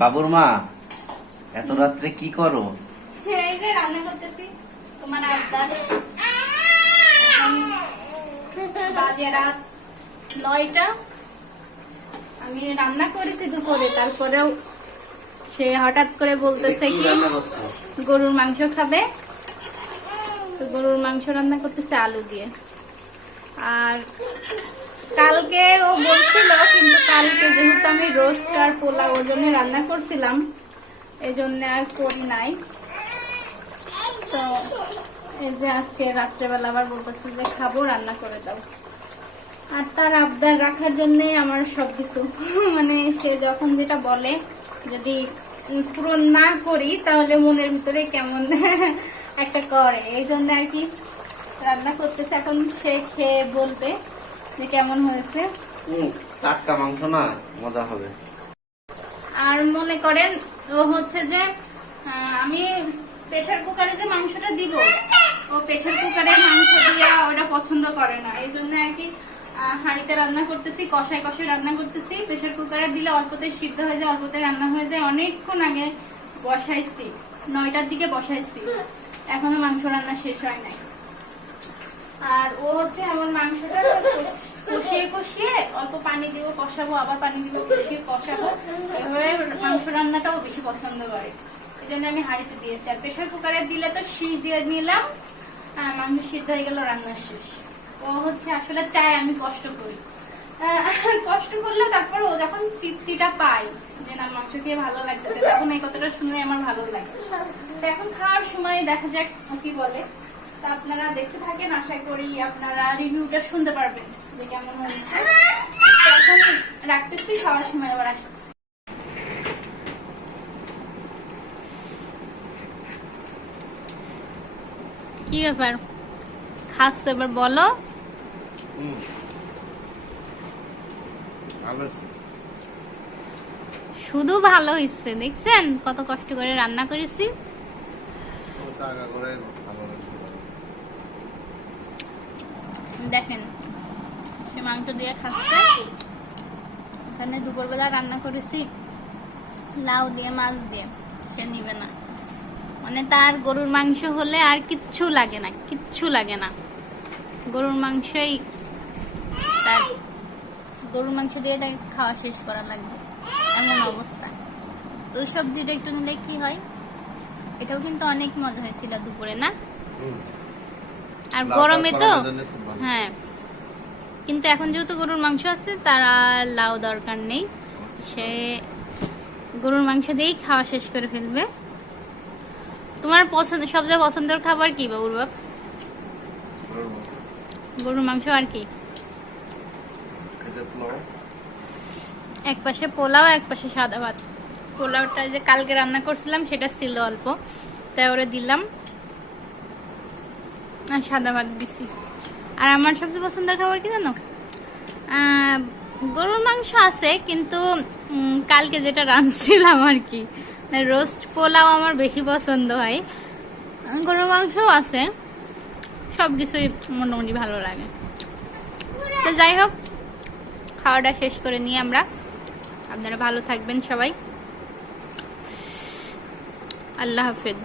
বাবুর মা এত রাত্রে কি করো? এই যে রান্না করতেছি তোমার আবদার। বাজে রাত 9টা। আমি রান্না করেছি দুপুরে, তারপরেও সে হঠাৎ করে বলতেছে কি গরুর মাংস খাবে। তো গরুর মাংস রান্না করতেছে আলু দিয়ে। আর কালকে ও বলছিল, কিন্তু কালকে যেহেতু আমি রোস্ট আর পোলাও ওর জন্য রান্না করছিলাম, এই জন্য আর করি নাই। তো এই যে আজকে রাত্রেবেলা আবার বলতেছি যে খাবো, রান্না করে দাও। আর তার আবদার রাখার জন্য আমার সবকিছু মানে সে যখন যেটা বলে যদি পূরণ না করি তাহলে মনের ভিতরে কেমন একটা করে, এই জন্য আর কি রান্না করতেছে। এখন সে খেয়ে বলবে যে কেমন হয়েছে। টাটকা মাংস না, মজা হবে। আর মনে করেন ও হচ্ছে যে আমি প্রেসার কুকারে যে মাংসটা দিব, ও প্রেসার কুকারে মাংস দিয়া ওটা পছন্দ করে না। এই জন্য আর কি হাঁড়িতে রান্না করতেছি, কষায় কষায় রান্না করতেছি। প্রেসার কুকারে দিলে অল্পতে সিদ্ধ হয়ে যায়, অল্পতে রান্না হয়ে যায়। অনেকক্ষণ আগে বসাইছি, 9টার দিকে বসাইছি, এখনো মাংস রান্না শেষ হয় নাই। আর ও হচ্ছে আমার মাংসটা কষিয়ে কষিয়ে অল্প পানি দিব, কষাবো, আবার পানি দিব, কষিয়ে কষাবো। এভাবে মাংস রান্নাটাও বেশি পছন্দ করে, এই জন্য আমি হাঁড়িতে দিয়েছি। আর প্রেসার কুকারে দিলে তো শীষ দিয়ে নিলাম, মাংস সিদ্ধ হয়ে গেল, রান্না শেষ। ও হচ্ছে আসলে চায় আমি কষ্ট করি, কষ্ট করলে তারপর ও যখন তৃপ্তিটা পায় যে না মাংস খেয়ে ভালো লাগতেছে, তখন এই কথাটা শুনে আমার ভালো লাগে। তো এখন খাওয়ার সময় দেখা যাক কি বলে। তা আপনারা দেখতে থাকেন, আশা করি আপনারা রিভিউটা শুনতে পারবেন যে কেমন হয়েছে। এখন রাখতেছি, খাওয়ার সময় আবার আসতেছি। কি ব্যাপার খাস এবার বলো? শুধু ভালো হয়েছে, দেখছেন কত কষ্ট করে রান্না করেছি। দেখেন সে মাংস দিয়ে খাচ্ছে। এখানে দুপুরবেলা রান্না করেছি লাউ দিয়ে, মাছ দিয়ে, সে নিবে না। মানে তার গরুর মাংস হলে আর কিচ্ছু লাগে না, কিচ্ছু লাগে না। গরুর মাংসই তার, গরুর মাংস দিয়ে তাকে খাওয়া শেষ করা লাগবে, এমন অবস্থা। তো সবজিটা একটু নিলে কি হয়। এটাও কিন্তু অনেক মজা হয়েছিল দুপুরে, না? আর গরমে তো, হ্যাঁ। কিন্তু এখন যেহেতু গরুর মাংস আছে, তার আর লাউ দরকার নেই, সে গরুর মাংস দিয়েই খাওয়া শেষ করে ফেলবে। তোমার পছন্দ, সবচেয়ে পছন্দের খাবার কি বাবুর বাপ? গরুর মাংস। আর কি? এক পাশে পোলাও, এক পাশে সাদা ভাত। পোলাওটা যে কালকে রান্না করছিলাম সেটা ছিল অল্প, তাই ওরে দিলাম, আর সাদা ভাত দিছি। আর আমার সবচেয়ে পছন্দের খাবার কি জানো? গরুর মাংস আছে, কিন্তু কালকে যেটা রাঁধছিলাম আর কি, রোস্ট পোলাও আমার বেশি পছন্দ হয়। গরুর মাংসও আছে, সবকিছুই মোটামুটি ভালো লাগে। তো যাই হোক, খাওয়াটা শেষ করে নিয়ে আমরা, আপনারা ভালো থাকবেন সবাই। আল্লাহ হাফেজ।